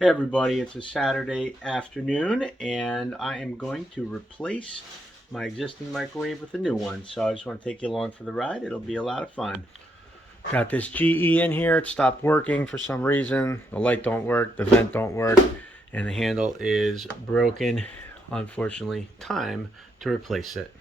Hey everybody, it's a Saturday afternoon and I am going to replace my existing microwave with a new one. So I just want to take you along for the ride. It'll be a lot of fun. Got this GE in here. It stopped working for some reason. The light don't work, the vent don't work, and the handle is broken. Unfortunately, time to replace it.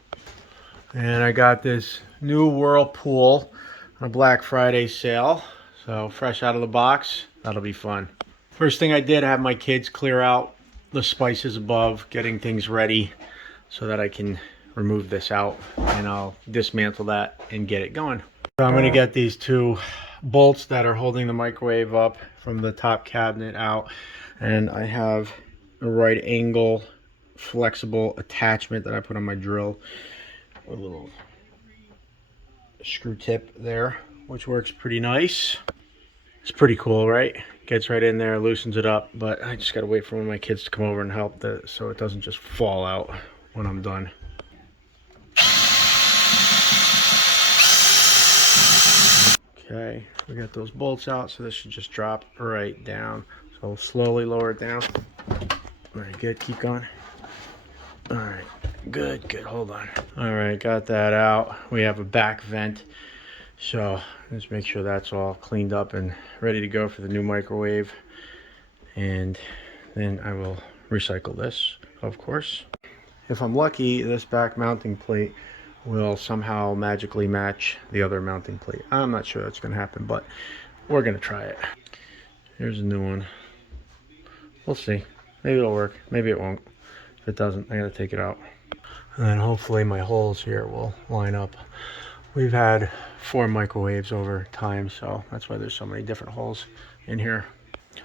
And I got this new Whirlpool on a Black Friday sale. So fresh out of the box, that'll be fun. First thing I did, I have my kids clear out the spices above, getting things ready so that I can remove this out, and I'll dismantle that and get it going. So I'm going to get these two bolts that are holding the microwave up from the top cabinet out, and I have a right angle flexible attachment that I put on my drill, a little screw tip there, which works pretty nice. It's pretty cool, right? Gets right in there, loosens it up, but I just gotta wait for one of my kids to come over and help so it doesn't just fall out when I'm done. Okay, we got those bolts out, so this should just drop right down. So I'll slowly lower it down. Very good, keep going. All right, good, hold on. All right, got that out. We have a back vent. So let's make sure that's all cleaned up and ready to go for the new microwave. And then I will recycle this, of course. If I'm lucky, this back mounting plate will somehow magically match the other mounting plate. I'm not sure that's going to happen, but we're going to try it. Here's a new one. We'll see. Maybe it'll work. Maybe it won't. If it doesn't, I got to take it out. And then hopefully my holes here will line up. We've had 4 microwaves over time, so that's why there's so many different holes in here.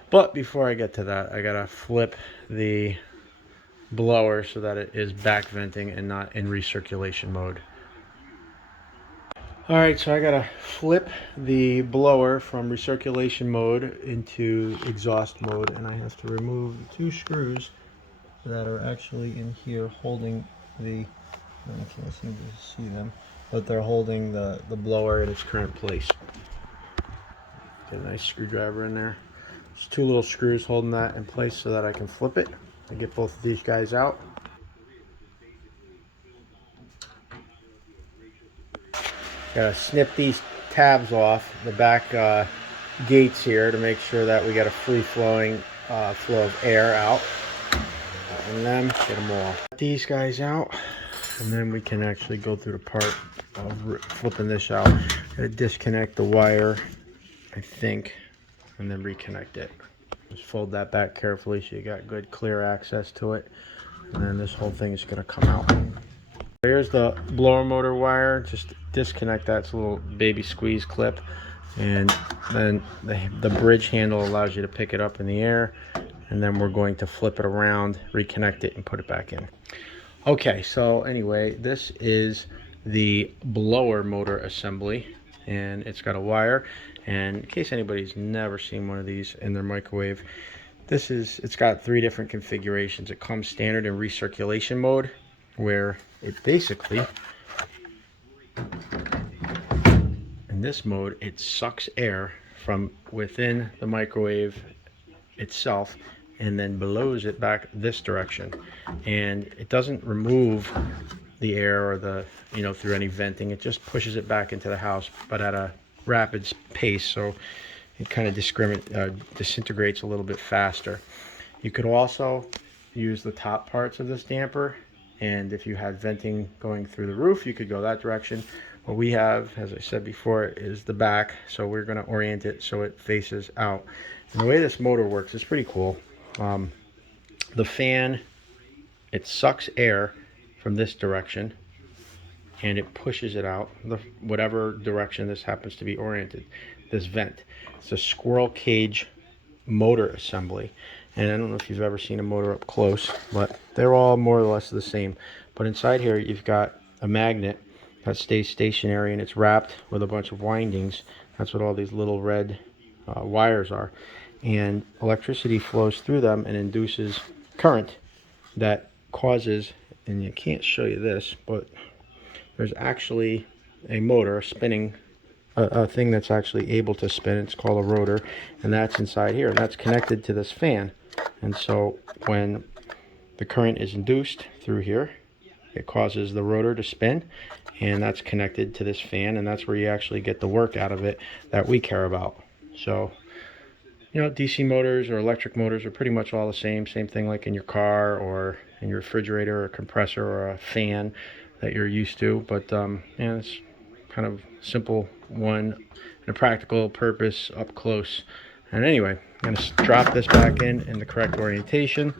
But before I get to that, I gotta flip the blower so that it is back venting and not in recirculation mode. All right, so I gotta flip the blower from recirculation mode into exhaust mode, and I have to remove 2 screws that are actually in here holding the, I can't seem to see them, but they're holding the blower in its current place. Get a nice screwdriver in there. There's 2 little screws holding that in place so that I can flip it and get both of these guys out. Gotta snip these tabs off the back gates here to make sure that we got a free-flowing flow of air out. And then get them all. Get these guys out, and then we can actually go through the part of flipping this out. Gotta disconnect the wire, I think, and then reconnect it. Just fold that back carefully so you got good clear access to it, and then this whole thing is going to come out. Here's the blower motor wire. Just disconnect that. It's a little baby squeeze clip, and then the bridge handle allows you to pick it up in the air, and then we're going to flip it around, reconnect it, and put it back in. Okay, so anyway, this is the blower motor assembly, and it's got a wire. And in case anybody's never seen one of these in their microwave, it's got 3 different configurations. It comes standard in recirculation mode, where it basically, in this mode, it sucks air from within the microwave itself and then blows it back this direction, and it doesn't remove the air or through any venting. It just pushes it back into the house, but at a rapid pace, so it kind of disintegrates a little bit faster. You could also use the top parts of this damper, and if you had venting going through the roof, you could go that direction. What we have, as I said before, is the back, so we're going to orient it so it faces out. And the way this motor works is pretty cool. The fan, it sucks air from this direction and it pushes it out whatever direction this happens to be oriented. This vent, it's a squirrel cage motor assembly, and I don't know if you've ever seen a motor up close, but they're all more or less the same. But inside here you've got a magnet that stays stationary, and it's wrapped with a bunch of windings. That's what all these little red wires are, and electricity flows through them and induces current that causes, and you can't show you this, but there's actually a motor, a spinning a thing that's actually able to spin. It's called a rotor, and that's inside here, and that's connected to this fan. And so when the current is induced through here, it causes the rotor to spin, and that's connected to this fan, and that's where you actually get the work out of it that we care about. So, you know, DC motors or electric motors are pretty much all the same thing like in your car or in your refrigerator or a compressor or a fan that you're used to. But yeah, it's kind of simple one and a practical purpose up close. And anyway, I'm going to drop this back in the correct orientation.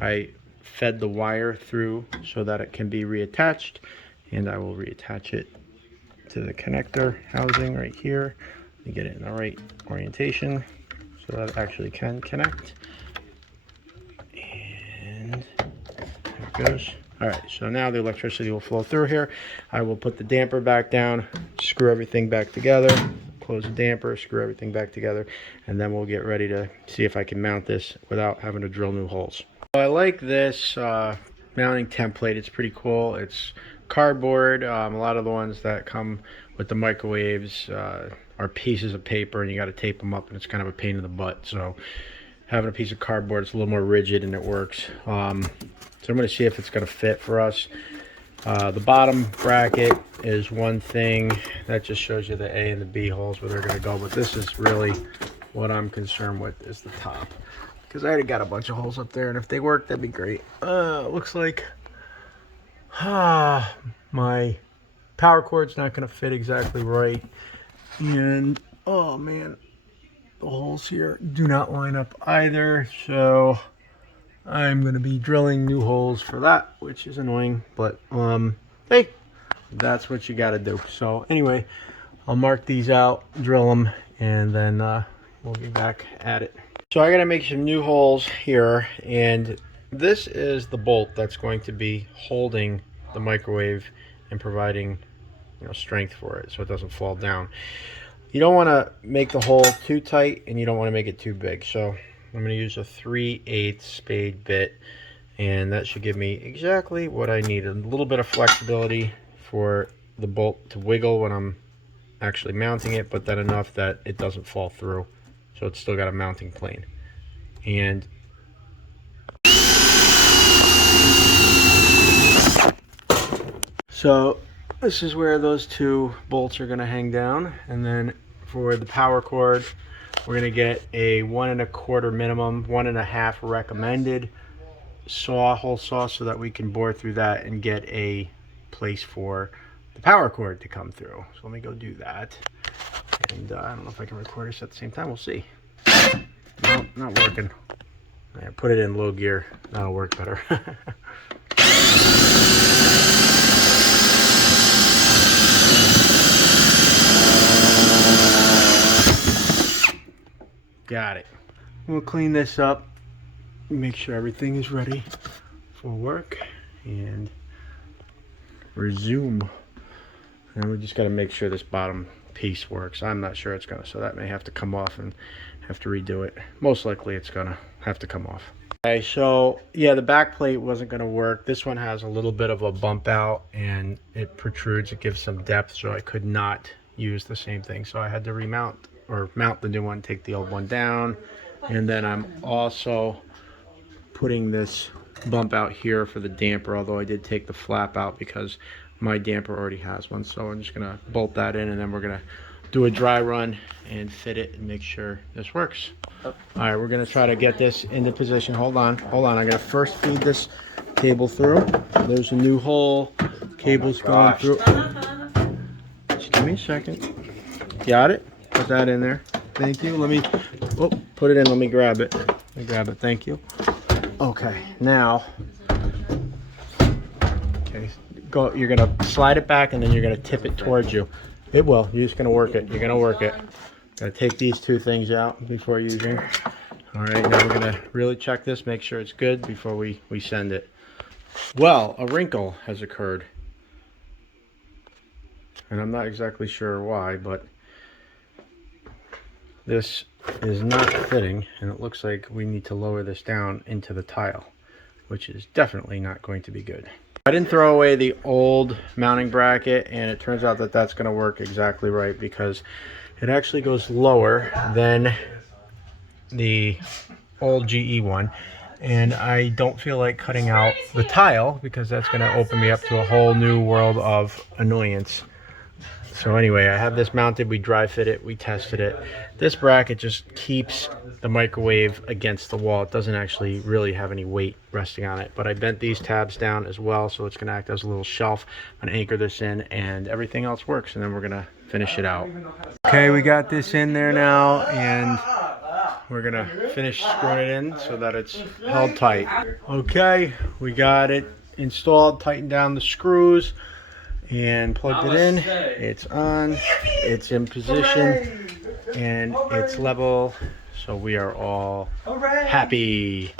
I fed the wire through so that it can be reattached, and I will reattach it to the connector housing right here. You get it in the right orientation so that it actually can connect. And there it goes. All right, so now the electricity will flow through here. I will put the damper back down, screw everything back together, close the damper, screw everything back together, and then we'll get ready to see if I can mount this without having to drill new holes. I like this mounting template. It's pretty cool. It's cardboard. A lot of the ones that come with the microwaves are pieces of paper, and you got to tape them up, and it's kind of a pain in the butt. So having a piece of cardboard, it's a little more rigid and it works. So I'm going to see if it's going to fit for us. The bottom bracket is one thing that just shows you the A and the B holes where they're going to go, but this is really what I'm concerned with is the top, because I already got a bunch of holes up there, and if they work, that'd be great. Looks like my power cord's not going to fit exactly right, and oh man, the holes here do not line up either, so I'm going to be drilling new holes for that, which is annoying, but hey, that's what you got to do. So anyway, I'll mark these out, drill them, and then we'll be back at it. So I got to make some new holes here, and this is the bolt that's going to be holding the microwave and providing, you know, strength for it so it doesn't fall down. You don't want to make the hole too tight, and you don't want to make it too big. So I'm going to use a 3/8 spade bit, and that should give me exactly what I need. A little bit of flexibility for the bolt to wiggle when I'm actually mounting it, but then enough that it doesn't fall through. So it's still got a mounting plane. And so this is where those two bolts are going to hang down. And then for the power cord, we're going to get a 1 1/4 minimum, 1 1/2 recommended hole saw, so that we can bore through that and get a place for the power cord to come through. So let me go do that. And I don't know if I can record this at the same time. We'll see. No, not working. Yeah, put it in low gear. That'll work better. Got it. We'll clean this up, make sure everything is ready for work, and resume. And we just got to make sure this bottom piece works. I'm not sure it's gonna, so that may have to come off and have to redo it. Most likely it's gonna have to come off. Okay, so yeah, the back plate wasn't gonna work. This one has a little bit of a bump out and it protrudes. It gives some depth, so I could not use the same thing. So I had to remount or mount the new one, take the old one down. And then I'm also putting this bump out here for the damper, although I did take the flap out because my damper already has one. So I'm just gonna bolt that in, and then we're gonna do a dry run and fit it and make sure this works. All right, we're gonna try to get this into position. Hold on. I'm gonna first feed this cable through. There's a new hole. Cable's going through. Just give me a second. Got it. Put that in there. Thank you. Let me put it in. Let me grab it. Thank you. Okay, now, go. You're gonna slide it back, and then you're gonna tip it towards you. It will. You're just gonna work it. You're gonna work it. Gotta take these two things out before using. All right, now we're gonna really check this, make sure it's good before we send it. Well, a wrinkle has occurred, and I'm not exactly sure why, but this is not fitting, and it looks like we need to lower this down into the tile, which is definitely not going to be good. I didn't throw away the old mounting bracket, and it turns out that that's going to work exactly right because it actually goes lower than the old GE one. And I don't feel like cutting out the tile because that's going to open me up to a whole new world of annoyance. So anyway, I have this mounted, we dry fit it, we tested it. This bracket just keeps the microwave against the wall. It doesn't actually really have any weight resting on it. But I bent these tabs down as well, so it's going to act as a little shelf. I'm going to anchor this in, and everything else works, and then we're going to finish it out. Okay, we got this in there now, and we're going to finish screwing it in so that it's held tight. Okay, we got it installed, tightened down the screws, and plugged it in. It's on, it's in position, and it's level, so we are all happy.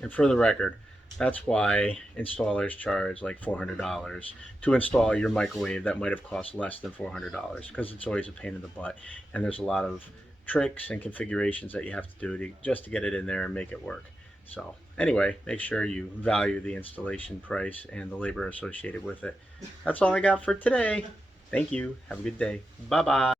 And for the record, that's why installers charge like $400 to install your microwave that might have cost less than $400, because it's always a pain in the butt, and there's a lot of tricks and configurations that you have to do just to get it in there and make it work. So anyway, make sure you value the installation price and the labor associated with it. That's all I got for today. Thank you. Have a good day. Bye-bye.